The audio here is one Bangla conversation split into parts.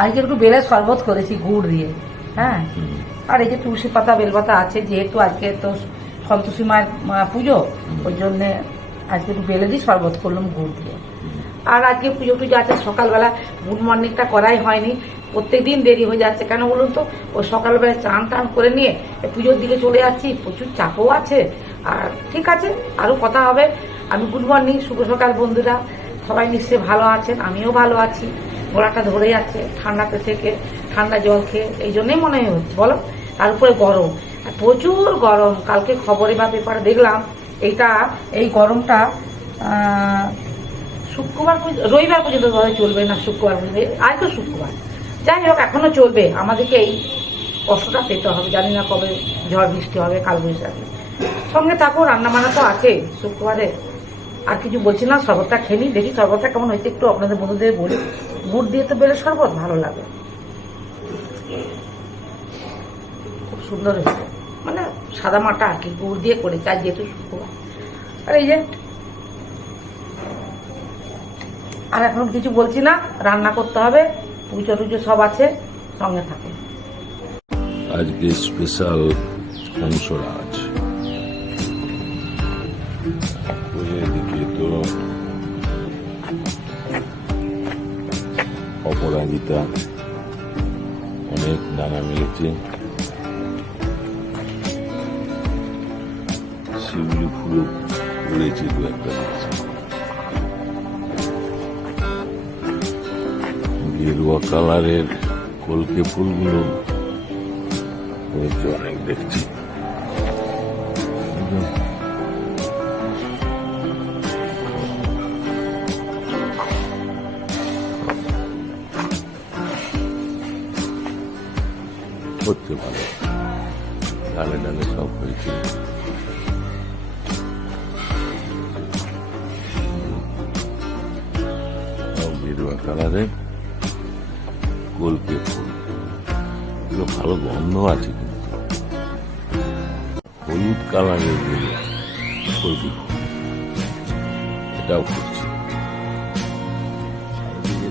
আজকে একটু বেলে শরবত করেছি গুড় দিয়ে। হ্যাঁ? আর এই যে তুলসী পাতা বেলপাতা আছে যেহেতু আজকে তো সন্তোষী মায়ের পুজো ওই জন্যে আজকে একটু বেলে দিই শরবত করলাম গুড় দিয়ে। আর আজকে পুজো টুজো আছে সকালবেলা গুড মর্নিংটা করাই হয়নি। প্রত্যেকদিন দেরি হয়ে যাচ্ছে কেন বলুন তো? ওই সকালবেলা চান টান করে নিয়ে পুজোর দিকে চলে যাচ্ছি প্রচুর চাপও আছে। আর ঠিক আছে আরও কথা হবে। আমি গুড মর্নিং শুভ সকাল বন্ধুরা। সবাই নিশ্চয়ই ভালো আছেন আমিও ভালো আছি। গলাটা ধরে যাচ্ছে ঠান্ডাতে থেকে ঠান্ডা জল খেয়ে, এই জন্যই মনে হচ্ছে, বলো? তার উপরে গরম। আর প্রচুর গরম। কালকে খবরে বা পেপারে দেখলাম, এইটা, এই গরমটা শুক্রবার রবিবার পর্যন্ত চলবে না শুক্রবার পর্যন্ত। আজ তো শুক্রবার। যাই হোক, এখনও চলবে। আমাদেরকে এই কষ্টটা পেতে হবে। জানি না কবে ঝড় বৃষ্টি হবে, কাল বৈশাখী। সঙ্গে থাকো রান্না বান্না তো আছে শুক্রবারে। আর কিছু বলছি না, শরবতটা নিই, দেখি শরবতটা কেমন হয়েছে, একটু আপনাদের বন্ধুদের বলি। গুড় দিয়ে তো বেলে শরবত ভালো লাগে। খুব সুন্দর হয়েছে। মানে সাদা মাটা আর কি, গুড় দিয়ে করে চাই যেহেতু শুক্রবার আর এই যে, আর এখন কিছু বলছি না, রান্না করতে হবে, পুজো টুজো সব আছে, সঙ্গে থাকে। আজকে স্পেশাল হংসরাজ এদিকে তো অপরাজিতা অনেক নানা মিলেছে শিউলি ফুল উড়েছে দু একটা গেরুয়া কালারের কলকে ফুলগুলো অনেক দেখছি কালারের কলকে ফুল। এগুলো ভালো গন্ধ আছে কিন্তু। হলুদ কালারেরগুলো কলকে ফুল এটাও করছে।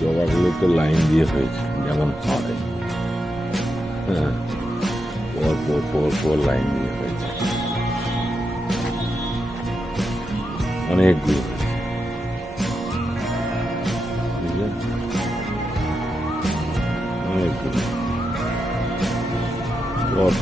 জবাগুলো তো লাইন দিয়ে হয়েছে, যেমন হয় হ্যাঁ পর পর পর পর লাইন দিয়ে হয়েছে। অনেকগুলো।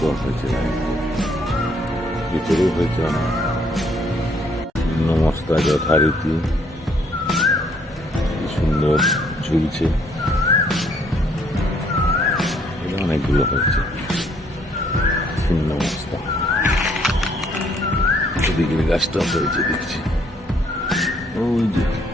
পর হয়েছে ভিতরেও হয়েছে অনেক। নমস্তা যথারীতি সুন্দর ঝুলছে। অনেকগুলো হয়েছে। শূন্য এদিকের গাছটা হয়েছে, দেখছি। ওই যে।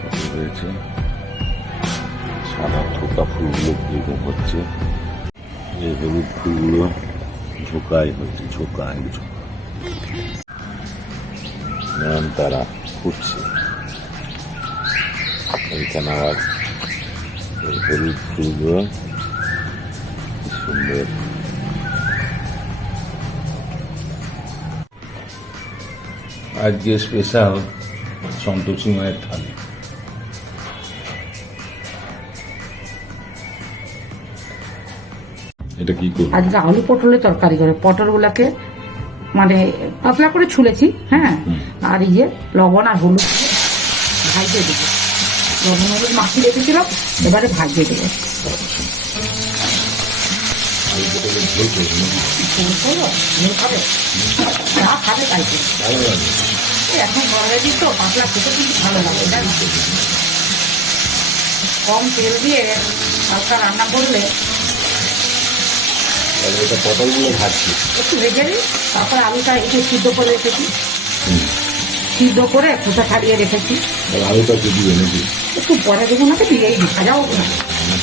কত রয়েছে সাদা থোকা ফুলগুলো হচ্ছে। এই হলুদ ফুলগুলো ঝোঁকায় হচ্ছে ঝোঁকায় ঝোঁকা তারা ফুটছে। এইখানে আবার এই হলুদ ফুলগুলো সুন্দর। আজকে স্পেশাল সন্তোষী মায়ের থালি। এটা কি করব? আজকে আলু পটলের তরকারি করে। পটলগুলোকে মানে পাতলা করে ছুলেছি হ্যাঁ? আর এই যে লবণ আর হলুদ দিয়ে ভাজিয়ে দেবো। লবণ হলুদ মাখিয়ে রেখেছিলাম এবারে ভাজিয়ে দেবো। ঝোল করব? ঝোল খাবে? যা খাবে তাই এখন গরমের দিন তো পাতলা খেতে কিন্তু ভালো লাগে জানো কম তেল দিয়ে হালকা রান্না করলে পটলগুলো ভাজছি। একটু ভেজে নিই তারপর আলুটা একটু সিদ্ধ করে রেখেছি। সিদ্ধ করে খোসা ছাড়িয়ে রেখেছি। আলুটা কি নাকি একটু পরে দেবো না তো দিই ভাজাও না।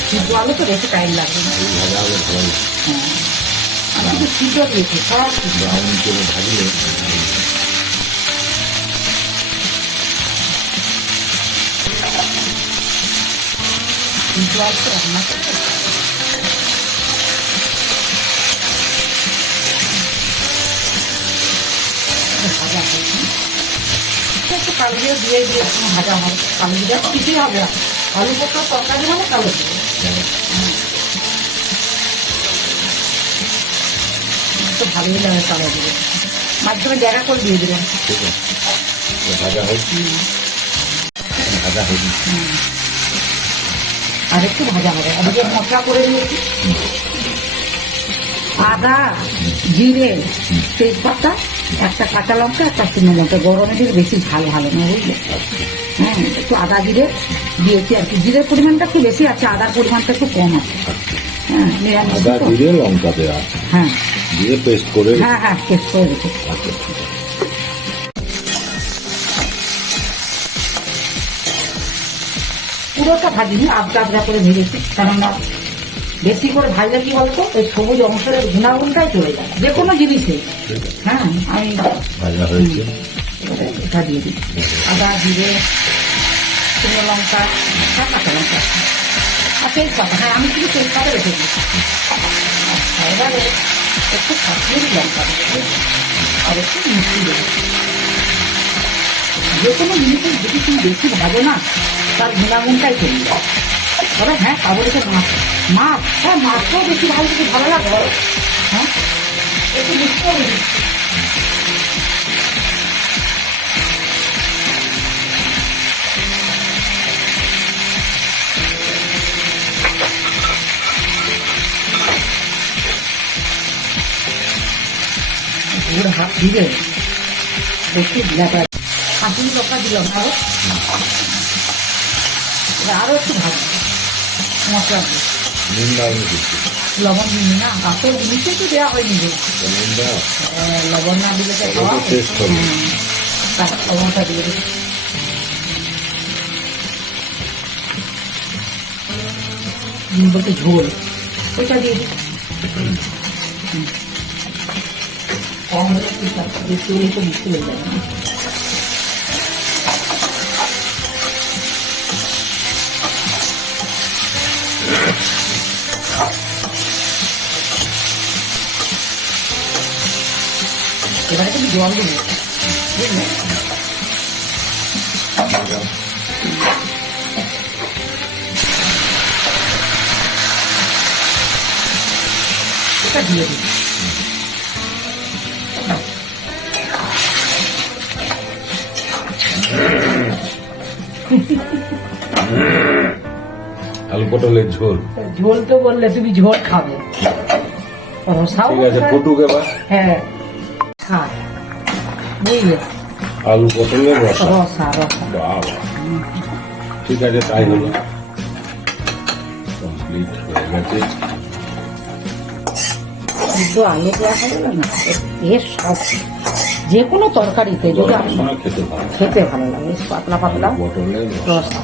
সিদ্ধ আলু তো বেশি টাইম লাগবে না। ভাজা ভালো আমি কিন্তু সিদ্ধ দিয়েছি সব ব্রাউন করে কিন্তু আজকে রান্না ভাজা হয়েছে একটু কালো জিরে দিয়ে দিয়ে একটু ভাজা হবে কালো তো কিছুই হবে না আলু পটল তরকারি মানে কালো হুম। তো ভালোই লাগে কালো জিরে মাঝখানে জায়গা করে দিয়ে দিলাম ঠিক আছে ভাজা হচ্ছে ভাজা হুম। আর একটু ভাজা হবে। ওদিকে মশলা করে দিয়েছি আদা জিরে তেজপাতা একটা কাঁচা লঙ্কা একটা শুকনো লঙ্কা। গরমে দিলে বেশি ঝাল ভালো না বুঝলে? হ্যাঁ একটু আদা জিরে দিয়েছি আর কি। জিরের পরিমাণটা একটু বেশি আছে আদার পরিমাণটা একটু কম আছে। হ্যাঁ নিরামিষ লঙ্কা দেওয়া হ্যাঁ। দিয়ে পেস্ট করে হ্যাঁ হ্যাঁ টেস্ট করে পুরোটা ভাজিনি আবদা আবদা করে ভেজেছি কেননা বেশি করে ভাজলে কি বলতো এই সবুজ অংশের গুণাগুণটাই চলে যায়। যে কোনো জিনিসে হ্যাঁ আমি এটা দিয়ে দিই। আদা জিরে শুকনো লঙ্কা আর কাঁচা লঙ্কা। আর তেজপাতা হ্যাঁ আমি শুধু তেজপাতা রেখে দিয়েছি। আচ্ছা এবারে একটু কাশ্মীরি লঙ্কা আর একটু মিষ্টি দেবো যে কোনো জিনিসের যদি তুমি বেশি ভাজো না, তার গুণাগুণটাই চলে যায় তবে হ্যাঁ কাবলিতে মাছ। মাছ হ্যাঁ মাছটাও বেশি ভালো যদি ভালো লাগে হ্যাঁ একটু হবে। হাত দিলে দেখি দিলাটা হাঁচি লঙ্কা দিলাম আরও এবার আরও একটু ভালো। মশলা দিয়ে। লবণ না আসল জিনিসই তো দেওয়া হয়নি যে। নুন লবণ না দিলে তো খাওয়া লবণটা দিয়ে দিই বলতে ঝোল ওইটা দিয়ে দিই কম হলে ঠিক বেশি হলে তো মুশকিল হয়ে যাবে এবারে তুমি জল দেবে। বুঝলে এটা দিয়ে দিই আলু পটলের ঝোল। ঝোল তো বললে তুমি ঝোল খাবে। ঠিক আছে ফুটুক এবার। হ্যাঁ। খায়। বুঝলে? আলু পটলের রসা। রসা রসা বাবা। ঠিক আছে তাই হলো। কমপ্লিট হয়ে গেছে। সিদ্ধ আলু দেওয়া হবে না এর সব যে কোনো তরকারিতে যদি খেতে ভালো খেতে ভালো লাগে পাতলা পাতলা রসা।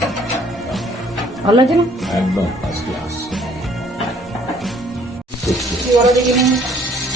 ভালো লাগছে না? একদম ফার্স্ট ক্লাস কি বলো দেখিনি?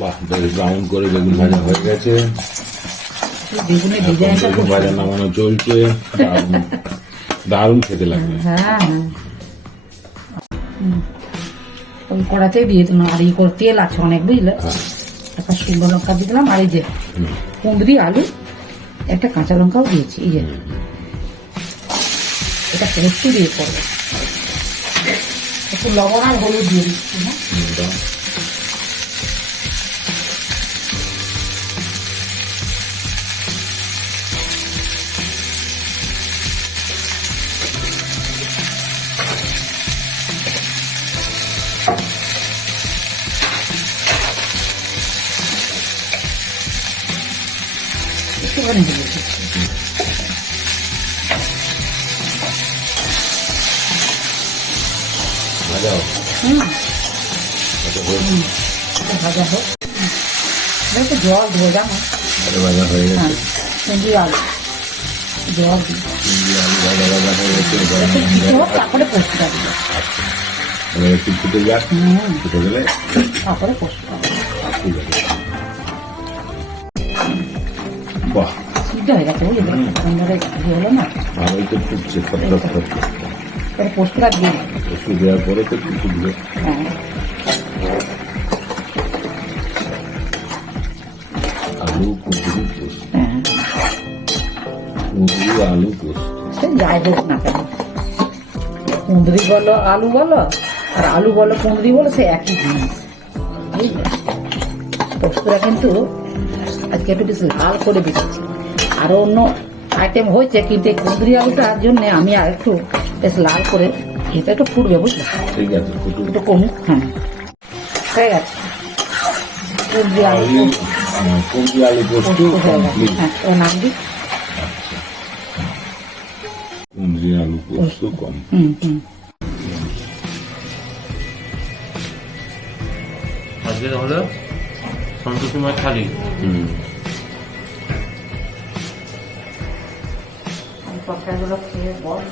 বাহ বেশ ব্রাউন করে বেগুন ভাজা হয়ে গেছে। বেগুন ভাজা নামানো চলছে। দারুণ খেতে লাগবে হ্যাঁ হ্যাঁ ওই কড়াতেই দিয়ে দিলাম। আর এই করে তেল আছে অনেক বুঝলে? হ্যাঁ। একটা শুকনো লঙ্কা দিয়ে দিলাম। আর এই যে। কুঁদরি আলু একটা কাঁচা লঙ্কাও দিয়েছি। এই যে এটা একটু দিয়ে করব। একটু লবণ আর হলুদ দিয়ে দিচ্ছি হ্যাঁ? একটুখানি হলুদ দিচ্ছি ভাজা হোক একটু জল জানো এটা ভাজা হয়ে গেছে চিংড়ি আলু জল দিই তারপরে পোস্তটা গেলে তারপরে বাহ সিদ্ধ হয়ে গেছে বুঝলি ইয়ে হলো না ভালোই তো একটু দেওয়ার পরে তো হ্যাঁ কুঁদরি হ্যাঁ আলু সে না কুঁদরি বলো আলু বলো আর আলু বলো কুঁদরি বলো সে একই জিনিস পোস্তটা কিন্তু আজকে একটু বেশ লাল করে বেশিছি আরও অন্য আইটেম হয়েছে কিন্তু এই কুঁদরি আলুটার জন্য আমি আর একটু বেশ লাল করে এটা একটু ফুটবে বুঝলে? ঠিক আছে একটু কমুক হ্যাঁ। হয়ে গেছে। কুঁদরি আলু আলু কুঁদরি আলু পোস্ত পোস্ত হয়ে গেছে। কমপ্লিট নাম দিই। কুঁদরি আলু পোস্ত কম হুম হুম। আজকে হলো সন্তোষীমার থালি। হুম। তরকারিগুলো খেয়ে বল।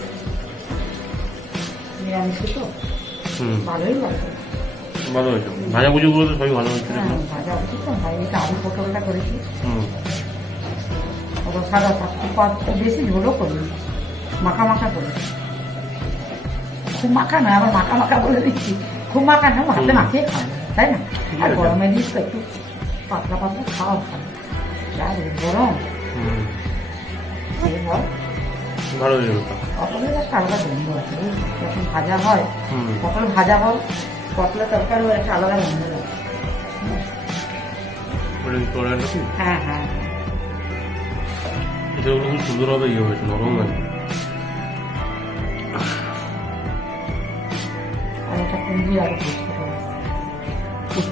নিরামিষ তো। হুম। ভালোই লাগে। ভালো হয়েছে। ভাজা ভুজিগুলো তো সবই ভালো হয়েছে। হ্যাঁ ভাজা উচিত তো ভাই এটা আলু পটলটা করেছি। হুম। ওটা সাদা খুব বেশি ঝোলও করিনি। মাখা মাখা করেছি। খুব মাখা না আবার মাখা মাখা বলে দিচ্ছি। খুব মাখা না হাতে। মাখিয়ে খাওয়া তাই না? আর। গরমের দিন তো একটু পাতলা পাতলা খাওয়া ভালো যা গরম। বল। ভালো ওটা পটলের একটা আলাদা গন্ধ আছে যখন ভাজা হয় পটল ভাজা হয় পটলের তরকারিও একটা আলাদা গন্ধ আছে। হ্যাঁ হ্যাঁ। এটা খুব সুন্দরভাবে ইয়ে হয়েছে নরম আছে আর একটা কুঞ্জি। খুব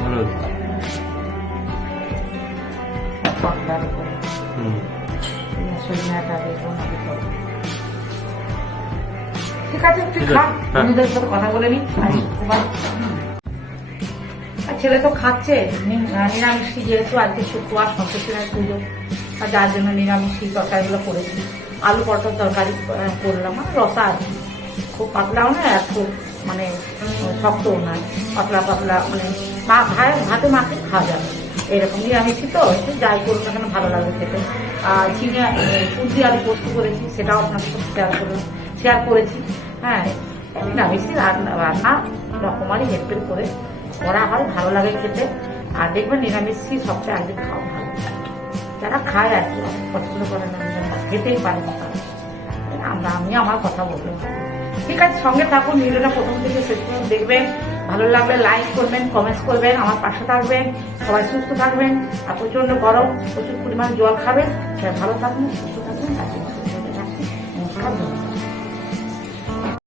ভালো সজনাটা বেগুন ঠিক আছে তুই খা। হ্যাঁ। বন্ধুদের সাথে কথা বলে নি। আর ছেলে তো খাচ্ছে নিরামিষই যেহেতু আজকে শুক্রবার সন্তোষীর পুজো। আর যার জন্য নিরামিষই তরকারিগুলো করেছি। আলু পটল তরকারি করলাম। আর রসা আর খুব পাতলাও না আর খুব মানে শক্তও নয় পাতলা পাতলা মানে মা ভাই ভাতে মাকে খাওয়া যাবে এরকম নিরামিষই তো যাই করুন না কেন ভালো লাগে খেতে। আর ঝিঙে কুন্দি আলু পোস্ত করেছি, সেটাও আপনার সাথে শেয়ার করলাম শেয়ার করেছি। হ্যাঁ নিরামিষই রান্না রান্না রকমারি হেল্পেল করে করা হয়, ভালো লাগে খেতে। আর দেখবেন নিরামিষই সবচেয়ে আগে খাওয়া ভালো যারা খায় আর কি পছন্দ করে না খেতেই পারে না আমরা, আমি আমার কথা বলতে ঠিক আছে, সঙ্গে থাকুন, ভিডিওটা প্রথম থেকে শেষ দেখবেন। ভালো লাগলে লাইক করবেন কমেন্টস করবেন, আমার পাশে থাকবেন, সবাই সুস্থ থাকবেন, আর প্রচণ্ড গরম, প্রচুর পরিমাণ জল খাবেন ভালো থাকবেন, সুস্থ